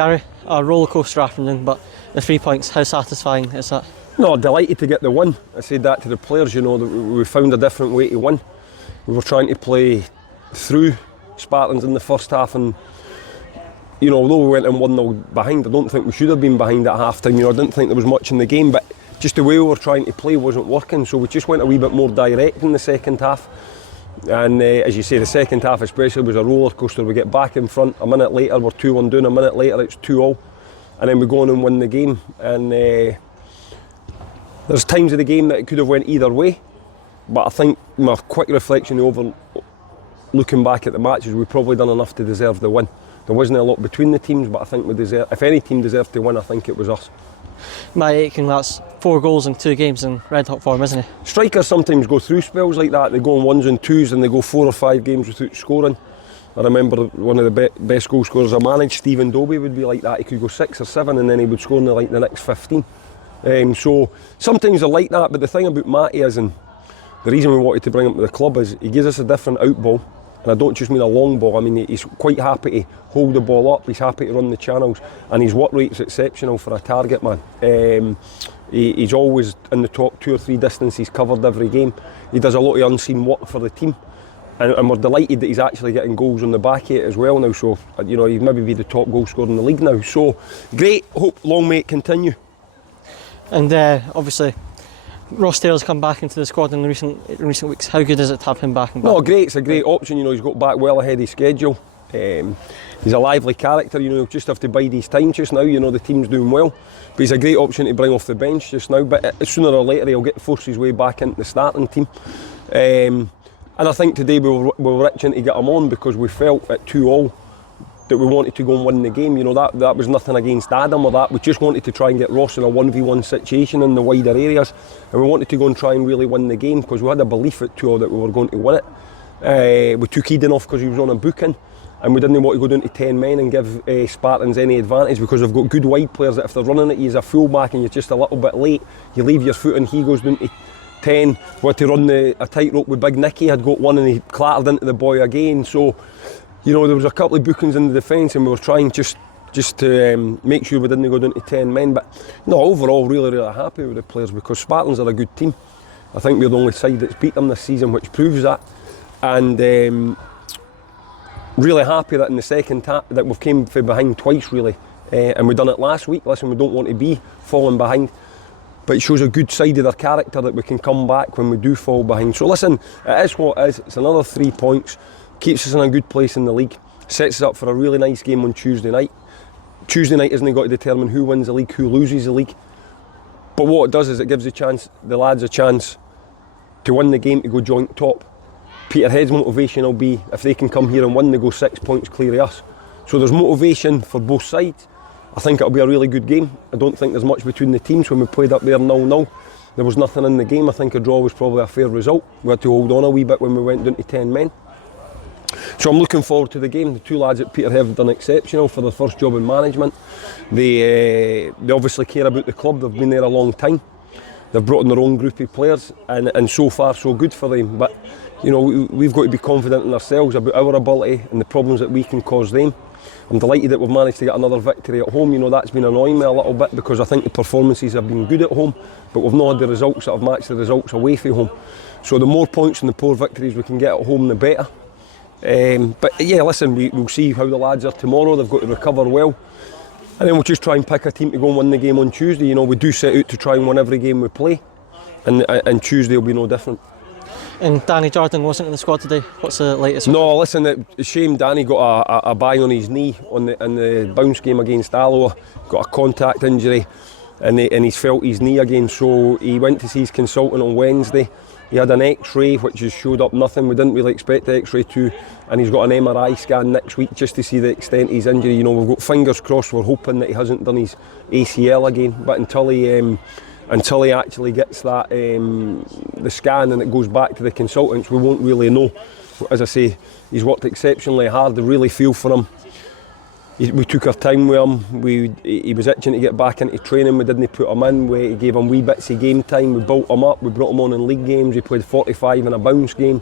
Gary, a rollercoaster afternoon, but the 3 points, how satisfying is that? No, delighted to get the win. I said that to the players, that we found a different way to win. We were trying to play through Spartans in the first half, and although we went in 1-0 behind, I don't think we should have been behind at half time. I didn't think there was much in the game, but just the way we were trying to play wasn't working, so we just went a wee bit more direct in the second half. And as you say, the second half especially was a roller coaster. We get back in front, a minute later we're 2-1 down, a minute later it's 2-2, and then we go on and win the game. And there's times of the game that it could have went either way, but I think my quick reflection over looking back at the matches, we probably done enough to deserve the win. There wasn't a lot between the teams, but I think we deserve. If any team deserved to win, I think it was us. Matt Aitken, that's 4 goals in 2 games in red hot form, isn't he? Strikers sometimes go through spells like that. They go on 1s and 2s and they go 4 or 5 games without scoring. I remember one of the best goal scorers I managed, Stephen Dobie, would be like that. He could go 6 or 7 and then he would score in the next 15. So sometimes they're like that, but the thing about Matty is, and the reason we wanted to bring him to the club, is he gives us a different out ball. And I don't just mean a long ball, I mean he's quite happy to hold the ball up, he's happy to run the channels, and his work rate's exceptional for a target man. He's always in the top 2 or 3 distances covered every game. He does a lot of unseen work for the team, and we're delighted that he's actually getting goals on the back of it as well now, so he'd maybe be the top goal scorer in the league now. So great, hope long may it continue. And obviously Ross Taylor's come back into the squad in recent weeks. How good is it to have him back? No, great. It's a great option. He's got back well ahead of schedule. He's a lively character. He'll just have to bide his time just now. The team's doing well, but he's a great option to bring off the bench just now. But sooner or later he'll force his way back into the starting team. And I think today we were itching to get him on because we felt at 2-2 that we wanted to go and win the game. That was nothing against Adam or that. We just wanted to try and get Ross in a 1v1 situation in the wider areas, and we wanted to go and try and really win the game because we had a belief at 2-2 that we were going to win it. We took Eden off because he was on a booking, and we didn't want to go down to 10 men and give Spartans any advantage because they've got good wide players that if they're running at you as a full-back and you're just a little bit late, you leave your foot and he goes down to 10. We had to run a tightrope with Big Nicky, had got one and he clattered into the boy again. So there was a couple of bookings in the defence and we were trying just to make sure we didn't go down to 10 men. But no, overall really, really happy with the players because Spartans are a good team. I think we're the only side that's beat them this season, which proves that. And really happy that in the second half that we've came from behind twice really. And we've done it last week. Listen, we don't want to be falling behind. But it shows a good side of their character that we can come back when we do fall behind. So listen, it is what it is. It's another 3 points. Keeps us in a good place in the league, sets us up for a really nice game on Tuesday night. Tuesday night isn't got to determine who wins the league, who loses the league. But what it does is it gives the lads a chance to win the game, to go joint top. Peterhead's motivation will be, if they can come here and win, they go 6 points clear of us. So there's motivation for both sides. I think it'll be a really good game. I don't think there's much between the teams. When we played up there 0-0, there was nothing in the game. I think a draw was probably a fair result. We had to hold on a wee bit when we went down to 10 men. So I'm looking forward to the game. The 2 lads at Peterhead have done exceptional for their first job in management. They obviously care about the club. They've been there a long time. They've brought in their own group of players, and so far so good for them. But we've got to be confident in ourselves about our ability and the problems that we can cause them. I'm delighted that we've managed to get another victory at home. That's been annoying me a little bit because I think the performances have been good at home, but we've not had the results that have matched the results away from home. So the more points and the more victories we can get at home, the better. But yeah, listen, we'll see how the lads are tomorrow. They've got to recover well, and then we'll just try and pick a team to go and win the game on Tuesday. We do set out to try and win every game we play, and Tuesday will be no different. And Danny Jordan wasn't in the squad today. What's the latest? No, listen, it's a shame. Danny got a bang on his knee in the bounce game against Alloa. Got a contact injury, and he's felt his knee again. So he went to see his consultant on Wednesday. He had an X-ray which has showed up nothing. We didn't really expect the X-ray to, and he's got an MRI scan next week just to see the extent of his injury. We've got fingers crossed. We're hoping that he hasn't done his ACL again, but until he actually gets that the scan and it goes back to the consultants, we won't really know. As I say, he's worked exceptionally hard. I really feel for him. We took our time with him. He was itching to get back into training. We didn't put him in. We gave him wee bits of game time. We built him up. We brought him on in league games. He played 45 in a bounce game.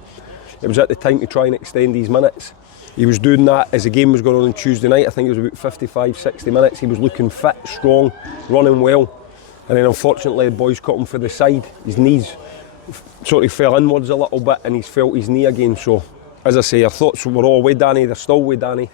it was at the time to try and extend his minutes. He was doing that as the game was going on Tuesday night. I think it was about 55, 60 minutes. He was looking fit, strong, running well. And then unfortunately the boys caught him for the side. His knees sort of fell inwards a little bit and he's felt his knee again. So, as I say, our thoughts were all with Danny. They're still with Danny.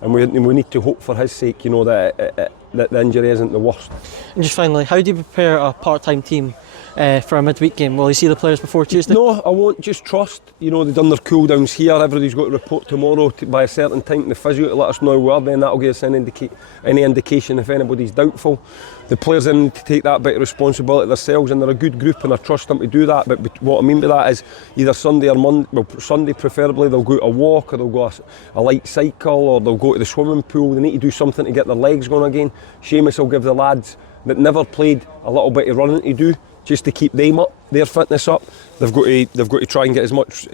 And we need to hope for his sake, that the injury isn't the worst. And just finally, how do you prepare a part-time team for a midweek game? Will you see the players before Tuesday? No, I won't. Just trust. They've done their cool downs here. Everybody's got to report tomorrow by a certain time to the physio to let us know where. Then that'll give us any indication if anybody's doubtful. The players then need to take that bit of responsibility themselves, and they're a good group, and I trust them to do that. But what I mean by that is either Sunday or Monday. Well, Sunday preferably, they'll go to a walk, or they'll go a light cycle, or they'll go to the swimming pool. They need to do something to get their legs going again. Seamus will give the lads that never played a little bit of running to do, just to keep them up, their fitness up. They've got to try and get as much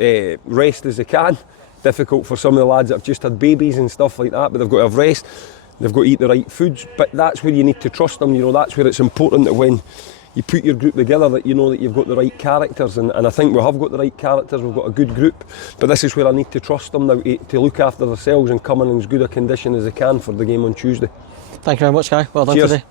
rest as they can. Difficult for some of the lads that have just had babies and stuff like that, but they've got to have rest. They've got to eat the right foods, but that's where you need to trust them. That's where it's important that when you put your group together that that you've got the right characters, and I think we have got the right characters. We've got a good group, but this is where I need to trust them now to look after themselves and come in as good a condition as they can for the game on Tuesday. Thank you very much, Guy. Well done Cheers. today.